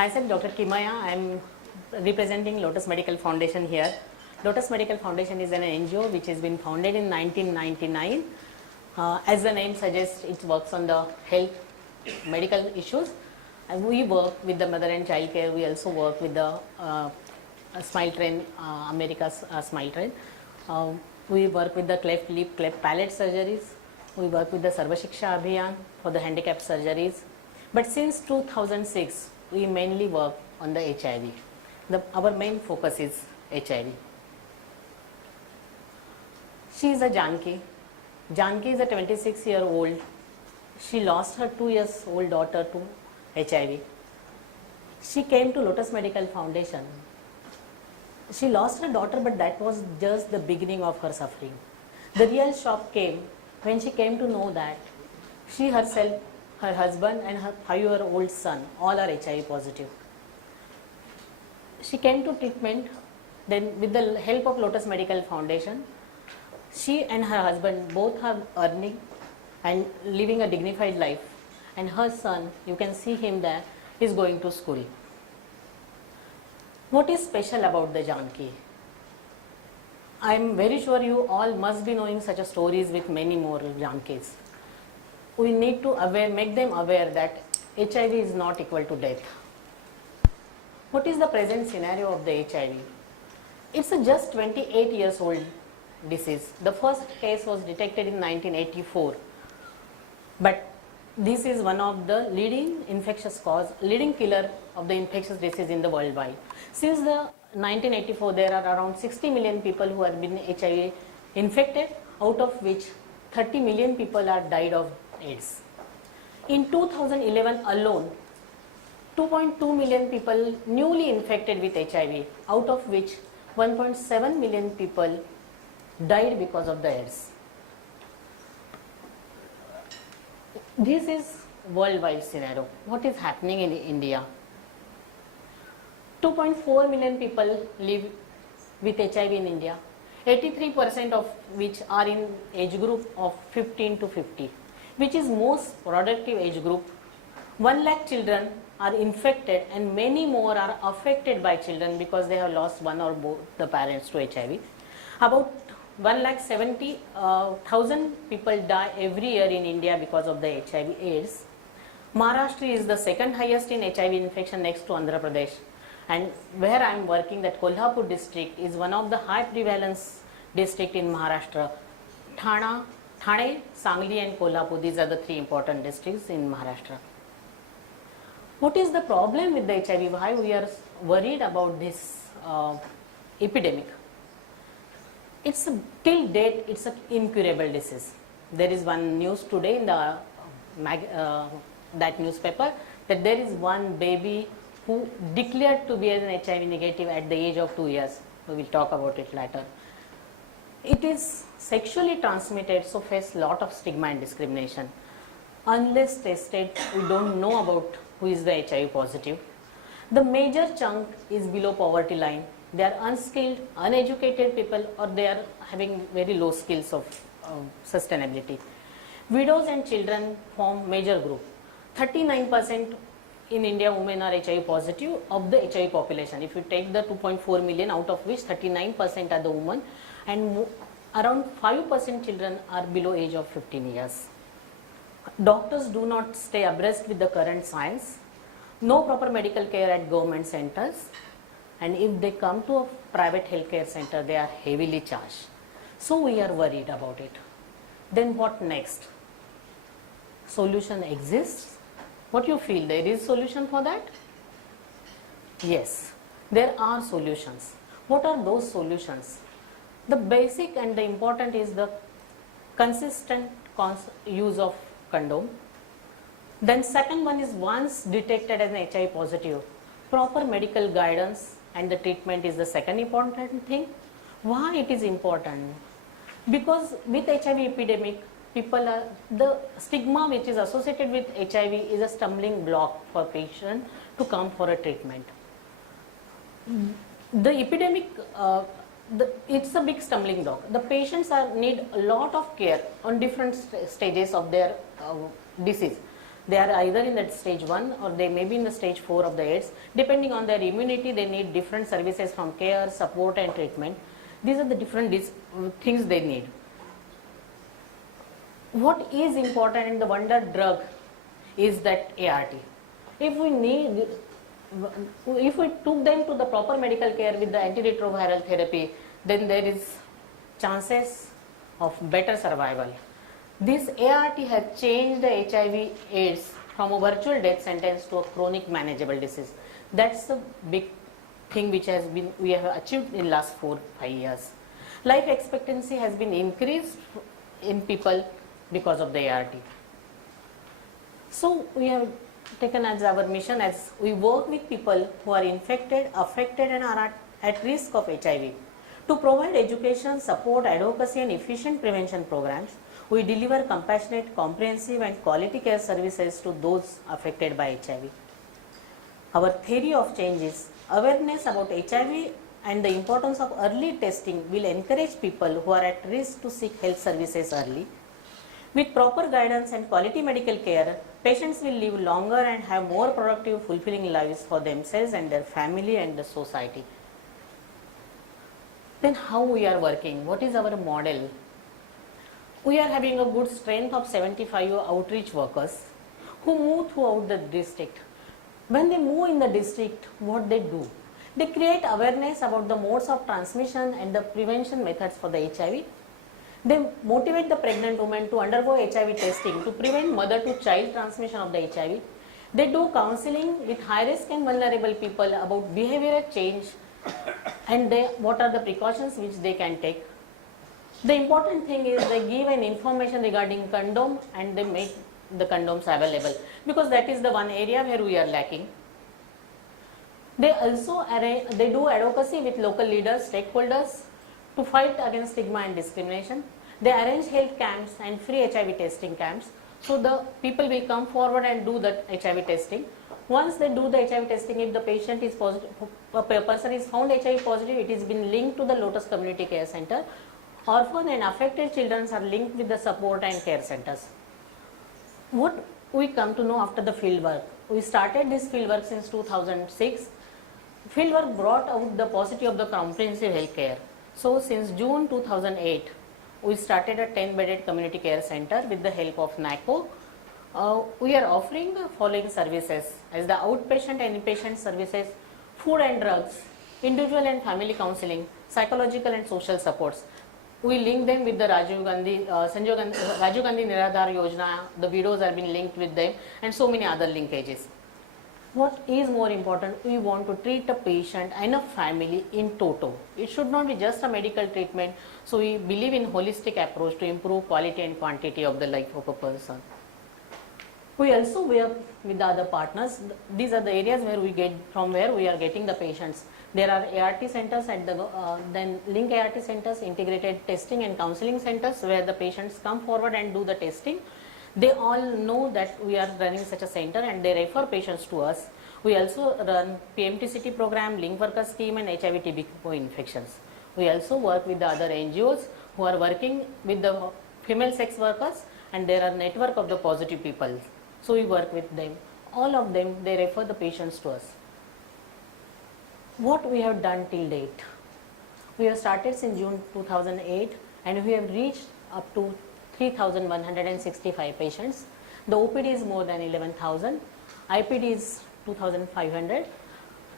Myself, Dr. Kimaya. I am representing Lotus Medical Foundation here. Lotus Medical Foundation is an NGO which has been founded in 1999. As the name suggests, it works on the health medical issues. And we work with the mother and child care. We also work with the Smile Train, America's Smile Train. We work with the cleft lip, cleft palate surgeries. We work with the Sarva Shiksha Abhiyan for the handicapped surgeries. But since 2006, we mainly work on the HIV. Our main focus is HIV. She is a Janki. Janki is a 26-year-old. She lost her 2-year-old daughter to HIV. She came to Lotus Medical Foundation. She lost her daughter, but that was just the beginning of her suffering. The real shock came when she came to know that she herself, her husband and her 5-year-old son all are HIV positive. She came to treatment. Then with the help of Lotus Medical Foundation, she and her husband both are earning and living a dignified life, and her son, you can see him there, is going to school. What is special about the Janki? I am very sure you all must be knowing such stories with many more Jankis. We need to make them aware that HIV is not equal to death. What is the present scenario of the HIV? It's a just 28 years old disease. The first case was detected in 1984. But this is one of the leading infectious cause, leading killer of the infectious disease in the worldwide. Since the 1984, there are around 60 million people who have been HIV infected, out of which 30 million people are died of AIDS. In 2011 alone, 2.2 million people newly infected with HIV, out of which 1.7 million people died because of the AIDS. This is worldwide scenario. What is happening in India? 2.4 million people live with HIV in India, 83% of which are in age group of 15 to 50, which is most productive age group. 1 lakh children are infected and many more are affected by children because they have lost one or both the parents to HIV. About 1,70,000 people die every year in India because of the HIV AIDS. Maharashtra is the second highest in HIV infection next to Andhra Pradesh. And where I am working, that Kolhapur district is one of the high prevalence district in Maharashtra. Thane, Sangli and Kolhapur, these are the 3 important districts in Maharashtra. What is the problem with the HIV? Why we are worried about this epidemic? It's till date, it's an incurable disease. There is one news today in the that newspaper that there is one baby who declared to be an HIV negative at the age of 2 years. We will talk about it later. It is sexually transmitted, so face lot of stigma and discrimination. Unless tested, we don't know about who is the HIV positive. The major chunk is below poverty line. They are unskilled, uneducated people, or they are having very low skills of sustainability. Widows and children form major group. 39% in India, women are HIV positive of the HIV population. If you take the 2.4 million, out of which 39% are the women, and around 5% children are below age of 15 years. Doctors do not stay abreast with the current science. No proper medical care at government centers. And if they come to a private healthcare center, they are heavily charged. So we are worried about it. Then what next? Solution exists. What you feel? There is solution for that? Yes, there are solutions. What are those solutions? The basic and the important is the consistent use of condom. Then second one is, once detected as an HIV positive, proper medical guidance and the treatment is the second important thing. Why it is important? Because with HIV epidemic, the stigma which is associated with HIV is a stumbling block for patient to come for a treatment. The epidemic, it's a big stumbling block. The patients need a lot of care on different stages of their disease. They are either in that stage 1 or they may be in the stage 4 of the AIDS. Depending on their immunity, they need different services from care, support and treatment. These are the different things they need. What is important in the wonder drug is that ART. If we took them to the proper medical care with the antiretroviral therapy, then there is chances of better survival. This ART has changed the HIV AIDS from a virtual death sentence to a chronic manageable disease. That's the big thing which we have achieved in last 4-5 years. Life expectancy has been increased in people because of the ART. So we have taken as our mission, as we work with people who are infected, affected and are at risk of HIV. To provide education, support, advocacy and efficient prevention programs, we deliver compassionate, comprehensive and quality care services to those affected by HIV. Our theory of change is awareness about HIV and the importance of early testing will encourage people who are at risk to seek health services early. With proper guidance and quality medical care, patients will live longer and have more productive, fulfilling lives for themselves and their family and the society. Then how we are working? What is our model? We are having a good strength of 75 outreach workers who move throughout the district. When they move in the district, what they do? They create awareness about the modes of transmission and the prevention methods for the HIV. They motivate the pregnant women to undergo HIV testing to prevent mother-to-child transmission of the HIV. They do counseling with high-risk and vulnerable people about behavioral change and what are the precautions which they can take. The important thing is they give an information regarding condom and they make the condoms available, because that is the one area where we are lacking. They also do advocacy with local leaders, stakeholders to fight against stigma and discrimination. They arrange health camps and free HIV testing camps. So the people will come forward and do the HIV testing. Once they do the HIV testing, if the patient is positive, a person is found HIV positive, it is been linked to the Lotus Community Care Center. Orphan and affected children are linked with the support and care centers. What we come to know after the field work? We started this field work since 2006. Field work brought out the positivity of the comprehensive health care. So since June 2008, we started a 10-bedded community care center with the help of NACO. We are offering the following services as the outpatient and inpatient services, food and drugs, individual and family counseling, psychological and social supports. We link them with the Rajiv Gandhi Niradhar Yojana. The widows have been linked with them and so many other linkages. What is more important, we want to treat a patient and a family in toto. It should not be just a medical treatment. So we believe in holistic approach to improve quality and quantity of the life of a person. We also work with the other partners. These are the areas where we are getting the patients. There are ART centers and then link ART centers, integrated testing and counseling centers where the patients come forward and do the testing. They all know that we are running such a center and they refer patients to us. We also run PMTCT program, link worker scheme and HIV TB co-infections. We also work with the other NGOs who are working with the female sex workers, and there are network of the positive people. So we work with them. All of them, they refer the patients to us. What we have done till date? We have started since June 2008 and we have reached up to 3,165 patients. The OPD is more than 11,000. IPD is 2,500.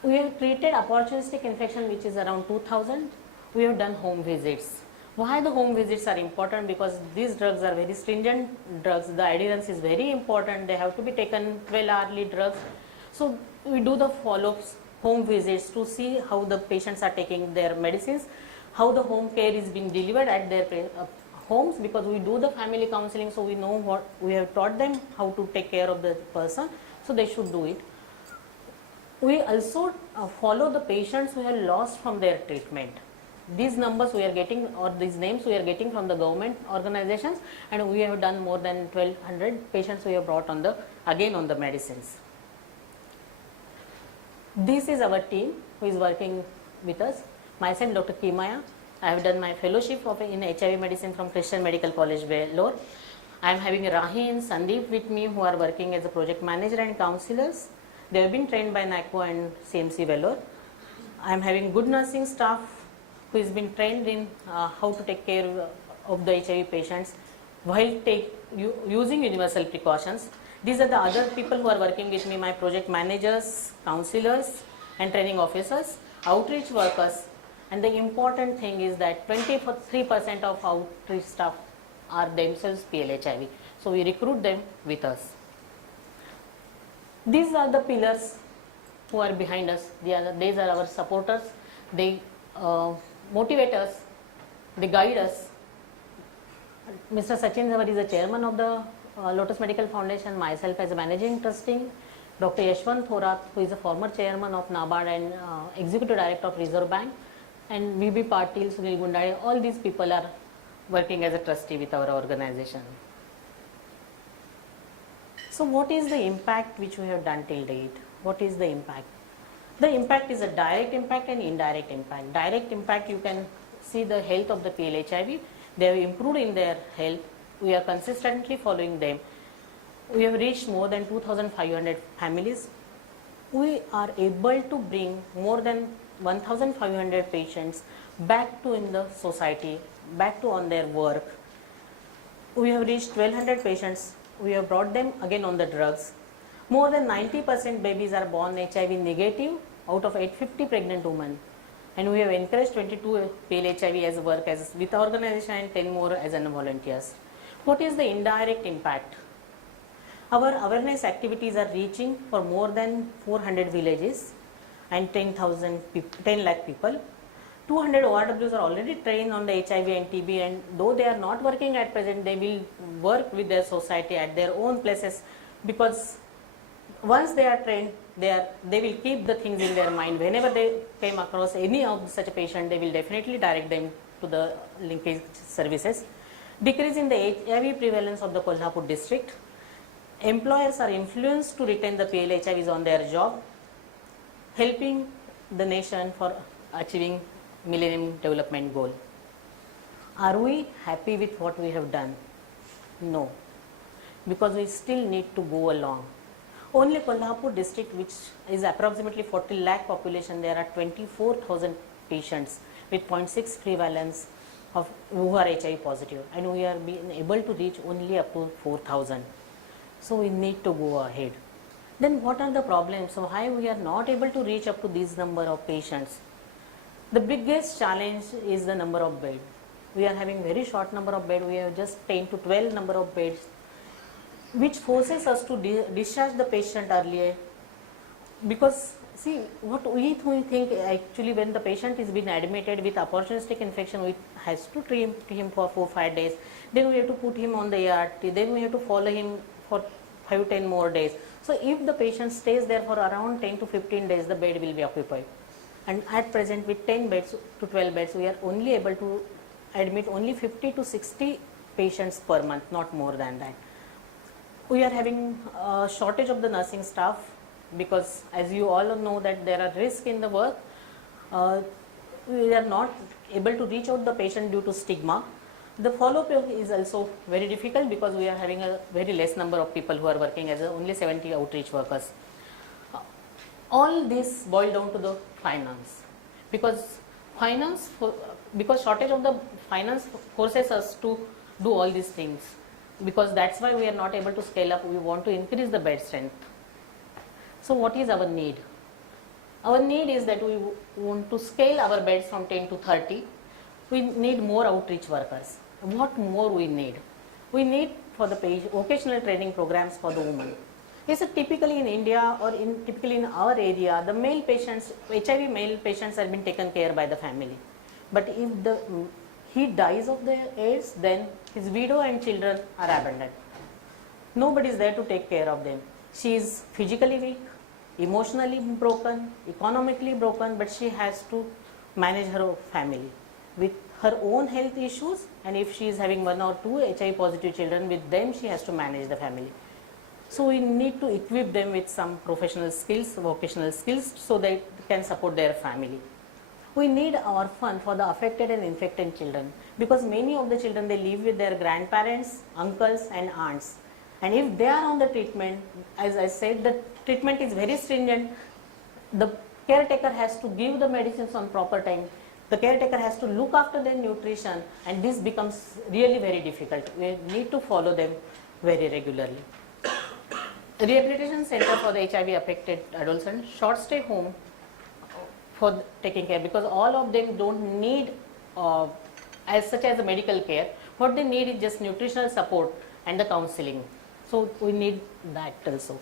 We have treated opportunistic infection which is around 2,000. We have done home visits. Why the home visits are important? Because these drugs are very stringent drugs. The adherence is very important. They have to be taken 12-hourly drugs. So we do the follow-ups, home visits to see how the patients are taking their medicines, how the home care is being delivered at their homes, because we do the family counseling, so we know what we have taught them how to take care of the person, so they should do it. We also follow the patients who have lost from their treatment. These numbers we are getting, or these names we are getting from the government organizations, and we have done more than 1,200 patients we have brought on the medicines. This is our team who is working with us. Myself, Dr. Kimaya. I have done my fellowship in HIV medicine from Christian Medical College, Vellore. I am having Rahi and Sandeep with me who are working as a project manager and counselors. They have been trained by NACO and CMC Vellore. I am having good nursing staff who has been trained in how to take care of the HIV patients while using universal precautions. These are the other people who are working with me, my project managers, counselors and training officers, outreach workers, and the important thing is that 23% of outreach staff are themselves PLHIV. So we recruit them with us. These are the pillars who are behind us. These are our supporters. They motivate us. They guide us. Mr. Sachin Zawar is the chairman of the Lotus Medical Foundation. Myself as a managing trustee. Dr. Yashwant Thorat, who is a former chairman of NABARD and executive director of Reserve Bank, and VB Patil, Sunil Gundade. All these people are working as a trustee with our organization. So what is the impact which we have done till date? What is the impact? The impact is a direct impact and indirect impact. Direct impact, you can see the health of the PLHIV. They have improved in their health. We are consistently following them. We have reached more than 2,500 families. We are able to bring more than 1,500 patients back to in the society, back to on their work. We have reached 1,200 patients. We have brought them again on the drugs. More than 90% babies are born HIV negative out of 850 pregnant women. And we have encouraged 22 PLHIV as work as with our organization and 10 more as volunteers. What is the indirect impact? Our awareness activities are reaching for more than 400 villages and 10 lakh people. 200 ORWs are already trained on the HIV and TB, and though they are not working at present, they will work with their society at their own places, because once they are trained, they will keep the things in their mind. Whenever they came across any of such a patient, they will definitely direct them to the linkage services. Decrease in the HIV prevalence of the Kolhapur district. Employers are influenced to retain the PLHIVs on their job, helping the nation for achieving Millennium Development Goal. Are we happy with what we have done? No, because we still need to go along. Only Kolhapur district, which is approximately 40 lakh population, there are 24,000 patients with 0.6 prevalence of who are HIV positive, and we are being able to reach only up to 4,000. So we need to go ahead. Then what are the problems? So why we are not able to reach up to this number of patients? The biggest challenge is the number of beds. We are having very short number of beds. We have just 10 to 12 number of beds, which forces us to discharge the patient earlier. Because see, what we think actually, when the patient is being admitted with opportunistic infection, we has to treat him for 4-5 days. Then we have to put him on the ART. Then we have to follow him for 5-10 more days. So if the patient stays there for around 10 to 15 days, the bed will be occupied. And at present, with 10 beds to 12 beds, we are only able to admit only 50 to 60 patients per month, not more than that. We are having a shortage of the nursing staff, because as you all know that there are risks in the work. We are not able to reach out the patient due to stigma. The follow-up is also very difficult, because we are having a very less number of people who are working as only 70 outreach workers. All this boil down to the finance, because shortage of the finance forces us to do all these things, because that's why we are not able to scale up. We want to increase the bed strength. So what is our need? Our need is that we want to scale our beds from 10 to 30. We need more outreach workers. What more we need? We need for the vocational training programs for the women. Yes, so typically in India or typically in our area, the male patients, HIV male patients have been taken care by the family. But if he dies of the AIDS, then his widow and children are abandoned. Nobody is there to take care of them. She is physically weak, emotionally broken, economically broken, but she has to manage her family with her own health issues, and if she is having 1 or 2 HIV positive children, with them she has to manage the family. So we need to equip them with some professional skills, vocational skills, so that they can support their family. We need orphan for the affected and infected children. because many of the children, they live with their grandparents, uncles and aunts. And if they are on the treatment, as I said, the treatment is very stringent. The caretaker has to give the medicines on proper time. The caretaker has to look after their nutrition, and this becomes really very difficult. We need to follow them very regularly. Rehabilitation center for the HIV affected adolescents, short stay home for taking care, because all of them don't need as such as the medical care. What they need is just nutritional support and the counseling. So we need that also.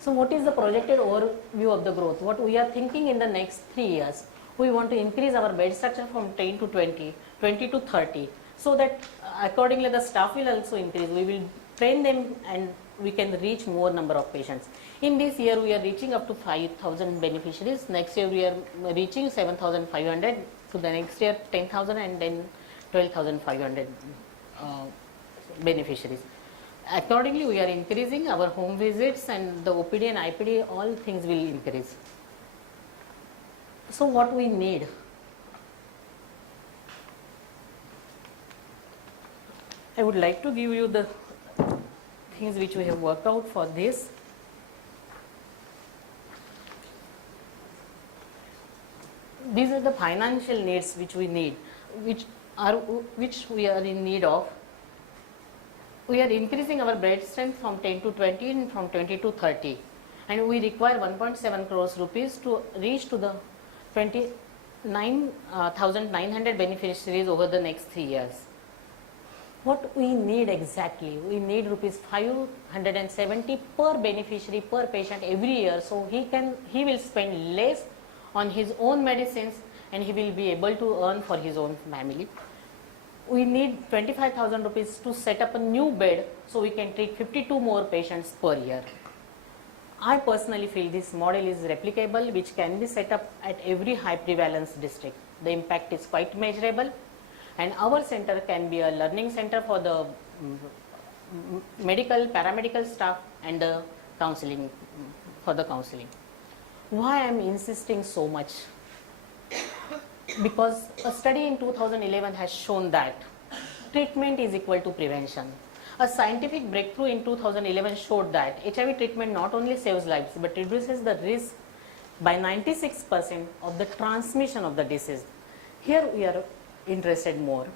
So what is the projected overview of the growth? What we are thinking in the next 3 years, we want to increase our bed structure from 10 to 20, 20 to 30, so that accordingly the staff will also increase. We will train them and we can reach more number of patients. In this year we are reaching up to 5,000 beneficiaries. Next year we are reaching 7,500. So the next year 10,000 and then 12,500 beneficiaries. Accordingly we are increasing our home visits, and the OPD and IPD, all things will increase. So what we need? I would like to give you the things which we have worked out for this. These are the financial needs which we need, which we are in need of. We are increasing our bed strength from 10 to 20 and from 20 to 30, and we require 1.7 crores rupees to reach to the 29,900 beneficiaries over the next 3 years. What we need exactly? We need rupees 570 per beneficiary per patient every year, so he will spend less on his own medicines and he will be able to earn for his own family. We need 25,000 rupees to set up a new bed so we can treat 52 more patients per year. I personally feel this model is replicable, which can be set up at every high prevalence district. The impact is quite measurable, and our center can be a learning center for the medical, paramedical staff and the counseling, for the counseling. Why I am insisting so much? Because a study in 2011 has shown that treatment is equal to prevention. A scientific breakthrough in 2011 showed that HIV treatment not only saves lives but reduces the risk by 96% of the transmission of the disease. Here we are interested more.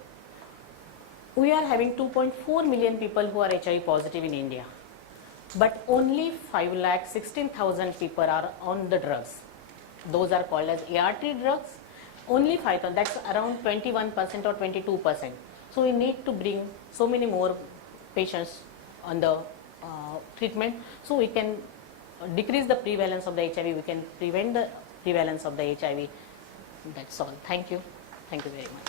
We are having 2.4 million people who are HIV positive in India, but only 5,16,000 people are on the drugs. Those are called as ART drugs. Only 5,000, that's around 21% or 22%. So we need to bring so many more patients on the treatment, so we can decrease the prevalence of the HIV, we can prevent the prevalence of the HIV. That's all. Thank you. Thank you very much.